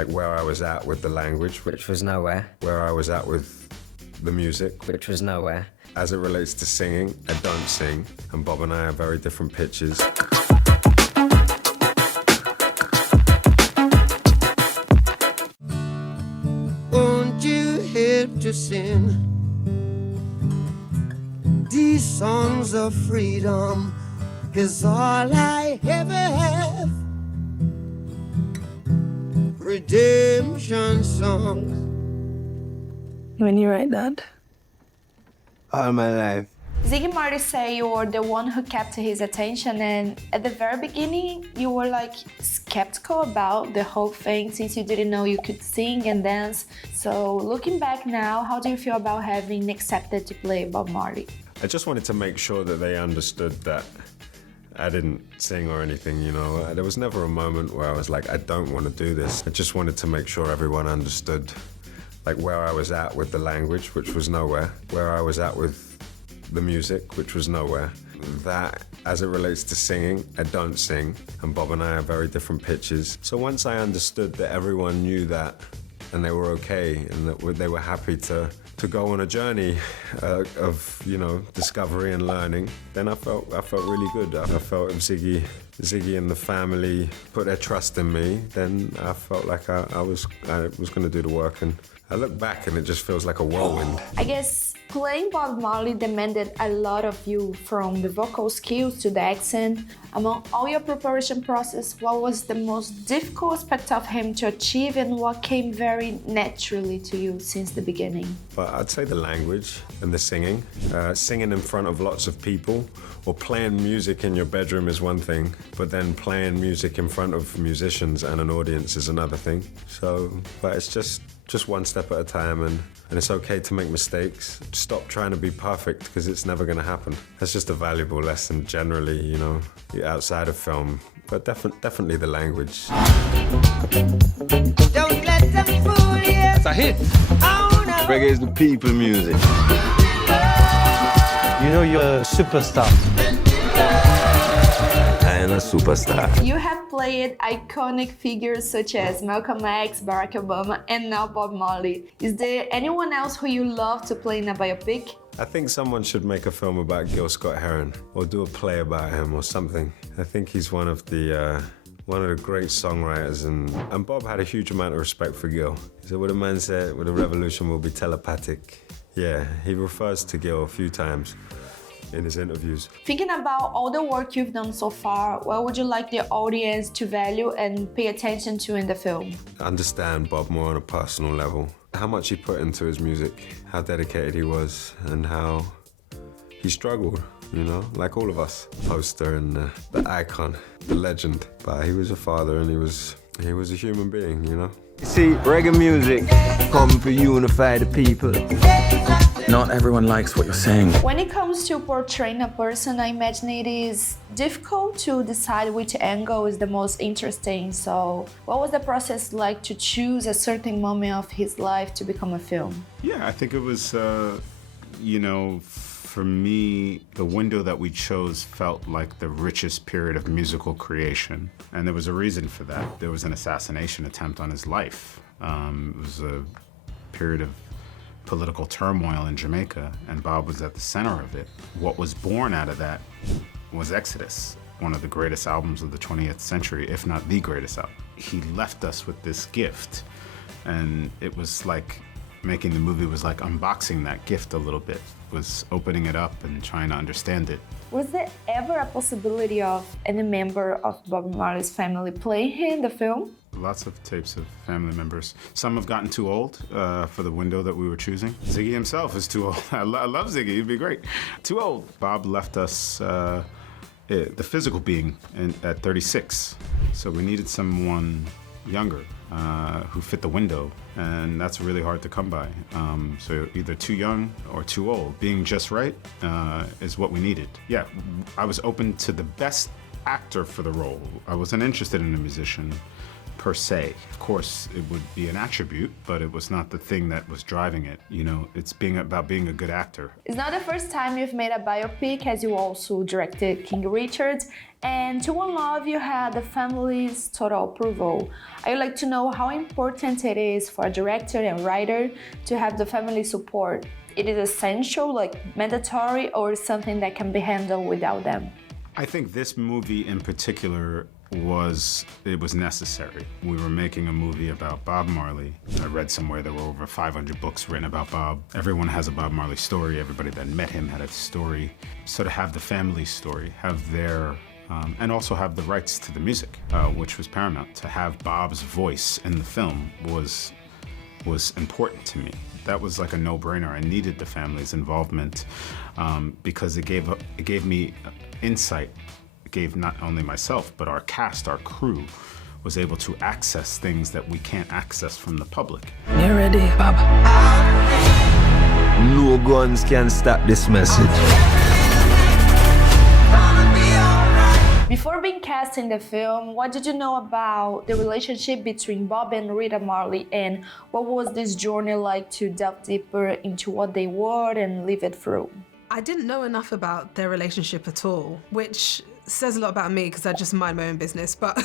like where I was at with the language, which was nowhere. Where I was at with the music, which was nowhere. As it relates to singing, I don't sing, and Bob and I are very different pitches. Won't you help to sing these songs of freedom? 'Cause all I ever have, redemption songs. When you write that? All my life. Ziggy Marley say you were the one who kept his attention, and at the very beginning you were like skeptical about the whole thing since you didn't know you could sing and dance. So looking back now, how do you feel about having accepted to play Bob Marley? I just wanted to make sure that they understood that I didn't sing or anything, you know. There was never a moment where I was like, I don't want to do this. I just wanted to make sure everyone understood like where I was at with the language, which was nowhere. Where I was at with the music, which was nowhere. That, as it relates to singing, I don't sing, and Bob and I are very different pitches. So once I understood that everyone knew that, and they were okay, and that they were happy to go on a journey of, you know, discovery and learning, then I felt really good. I felt if Ziggy and the family put their trust in me, then I felt like I was going to do the work. And I look back and it just feels like a whirlwind. I guess playing Bob Marley demanded a lot of you, from the vocal skills to the accent. Among all your preparation process, what was the most difficult aspect of him to achieve, and what came very naturally to you since the beginning? But I'd say the language and the singing. Singing in front of lots of people or playing music in your bedroom is one thing, but then playing music in front of musicians and an audience is another thing. So, but it's just one step at a time, and it's okay to make mistakes. Stop trying to be perfect, because it's never going to happen. That's just a valuable lesson generally, you know, outside of film, but definitely the language. Don't let them fool you. It's a hit. Oh, no. Reggae is the people music. You know you're a superstar. I am a superstar. You have played iconic figures such as Malcolm X, Barack Obama, and now Bob Marley. Is there anyone else who you love to play in a biopic? I think someone should make a film about Gil Scott-Heron, or do a play about him or something. I think he's one of the great songwriters, and Bob had a huge amount of respect for Gil. So what a man said, well, the revolution will be telepathic. Yeah, he refers to Gil a few times in his interviews. Thinking about all the work you've done so far, what would you like the audience to value and pay attention to in the film? Understand Bob more on a personal level. How much he put into his music, how dedicated he was, and how he struggled, you know, like all of us. Poster and the icon, the legend. But he was a father, and he was a human being, you know. See, reggae music come to unify the people. Not everyone likes what you're saying. When it comes to portraying a person, I imagine it is difficult to decide which angle is the most interesting. So what was the process like to choose a certain moment of his life to become a film? Yeah, I think it was, you know, for me, the window that we chose felt like the richest period of musical creation. And there was a reason for that. There was an assassination attempt on his life. It was a period of political turmoil in Jamaica, and Bob was at the center of it. What was born out of that was Exodus, one of the greatest albums of the 20th century, if not the greatest album. He left us with this gift, and it was like making the movie was like unboxing that gift a little bit, was opening it up and trying to understand it. Was there ever a possibility of any member of Bob Marley's family playing him in the film? Lots of tapes of family members. Some have gotten too old for the window that we were choosing. Ziggy himself is too old. I love Ziggy, he'd be great. Too old. Bob left us the physical being at 36. So we needed someone younger who fit the window, and that's really hard to come by. So either too young or too old. Being just right is what we needed. Yeah, I was open to the best actor for the role. I wasn't interested in a musician. per se. Of course, it would be an attribute, but it was not the thing that was driving it. You know, it's about being a good actor. It's not the first time you've made a biopic, as you also directed King Richard, and to One Love you had the family's total approval. I would like to know how important it is for a director and writer to have the family support. It is essential, like mandatory, or something that can be handled without them? I think this movie in particular was necessary. We were making a movie about Bob Marley. I read somewhere there were over 500 books written about Bob. Everyone has a Bob Marley story. Everybody that met him had a story. So to have the family story, have their, and also have the rights to the music, which was paramount. To have Bob's voice in the film was important to me. That was like a no-brainer. I needed the family's involvement because it gave me insight. Gave not only myself, but our cast, our crew, was able to access things that we can't access from the public. You're ready, Bob. No guns can stop this message. Before being cast in the film, what did you know about the relationship between Bob and Rita Marley, and what was this journey like to delve deeper into what they were and live it through? I didn't know enough about their relationship at all, which says a lot about me because I just mind my own business, but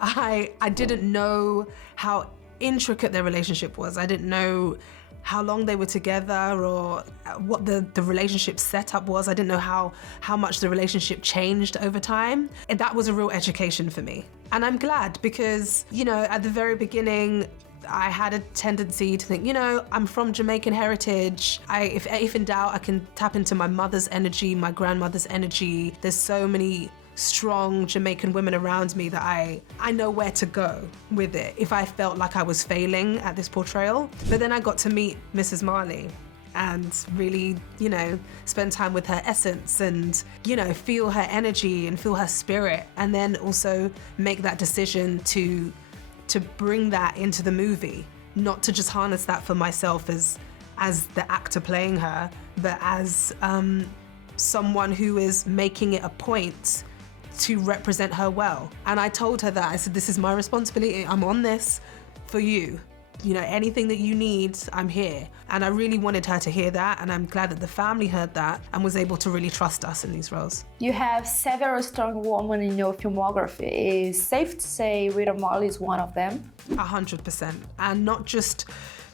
I didn't know how intricate their relationship was. I didn't know how long they were together or what the relationship setup was. I didn't know how much the relationship changed over time. And that was a real education for me. And I'm glad because, you know, at the very beginning, I had a tendency to think, you know, I'm from Jamaican heritage. If in doubt, I can tap into my mother's energy, my grandmother's energy. There's so many strong Jamaican women around me that I know where to go with it if I felt like I was failing at this portrayal. But then I got to meet Mrs. Marley and really, you know, spend time with her essence and, you know, feel her energy and feel her spirit, and then also make that decision to bring that into the movie, not to just harness that for myself as the actor playing her, but as someone who is making it a point to represent her well. And I told her that, I said, this is my responsibility, I'm on this for you. You know, anything that you need, I'm here. And I really wanted her to hear that, and I'm glad that the family heard that and was able to really trust us in these roles. You have several strong women in your filmography. Is safe to say Rita Marley is one of them? 100%. And not just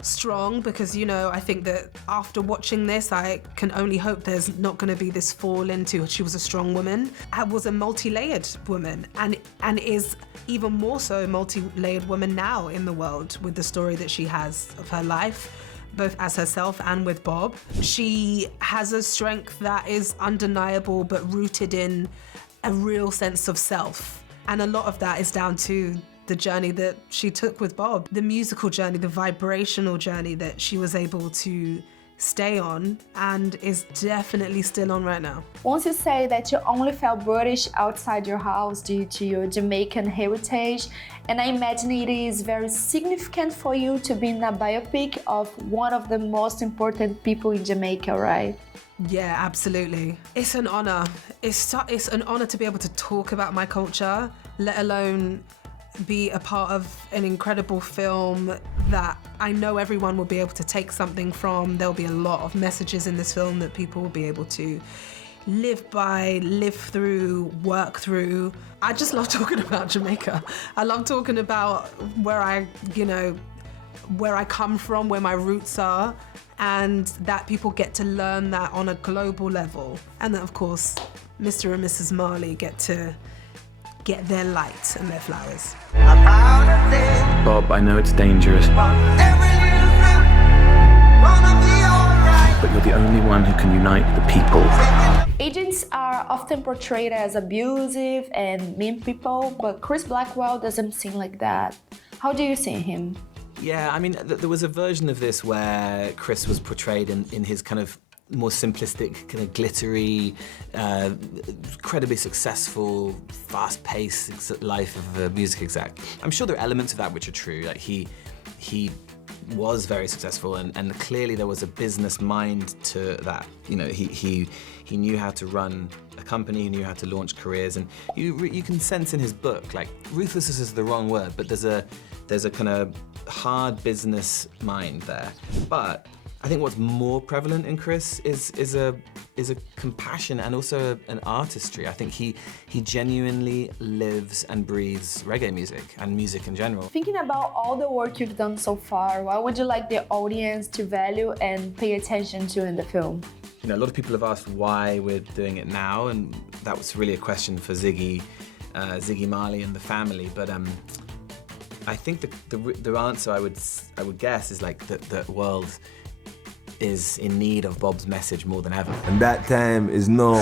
strong, because, you know, I think that after watching this, I can only hope there's not going to be this fall into she was a strong woman. I was a multi-layered woman and is even more so a multi-layered woman now in the world with the story that she has of her life, both as herself and with Bob. She has a strength that is undeniable but rooted in a real sense of self. And a lot of that is down to the journey that she took with Bob, the musical journey, the vibrational journey that she was able to stay on and is definitely still on right now. Once you say that you only felt British outside your house due to your Jamaican heritage, and I imagine it is very significant for you to be in a biopic of one of the most important people in Jamaica, right? Yeah, absolutely. It's an honor. It's an honor to be able to talk about my culture, let alone be a part of an incredible film that I know everyone will be able to take something from. There'll be a lot of messages in this film that people will be able to live by, live through, work through. I just love talking about Jamaica. I love talking about where I come from, where my roots are, and that people get to learn that on a global level. And that, of course, Mr. and Mrs. Marley get to get their light and their flowers. Bob, I know it's dangerous, but you're the only one who can unite the people. Agents are often portrayed as abusive and mean people, but Chris Blackwell doesn't seem like that. How do you see him? Yeah, I mean, there was a version of this where Chris was portrayed in his kind of more simplistic, kind of glittery, incredibly successful, fast-paced life of a music exec. I'm sure there are elements of that which are true. Like he was very successful, and clearly there was a business mind to that. You know, he knew how to run a company, he knew how to launch careers, and you can sense in his book, like, ruthless is the wrong word, but there's a kind of hard business mind there. But I think what's more prevalent in Chris is a compassion and also an artistry. I think he genuinely lives and breathes reggae music and music in general. Thinking about all the work you've done so far, what would you like the audience to value and pay attention to in the film? You know, a lot of people have asked why we're doing it now, and that was really a question for Ziggy Marley and the family. But I think the answer I would guess is like the world is in need of Bob's message more than ever. And that time is now.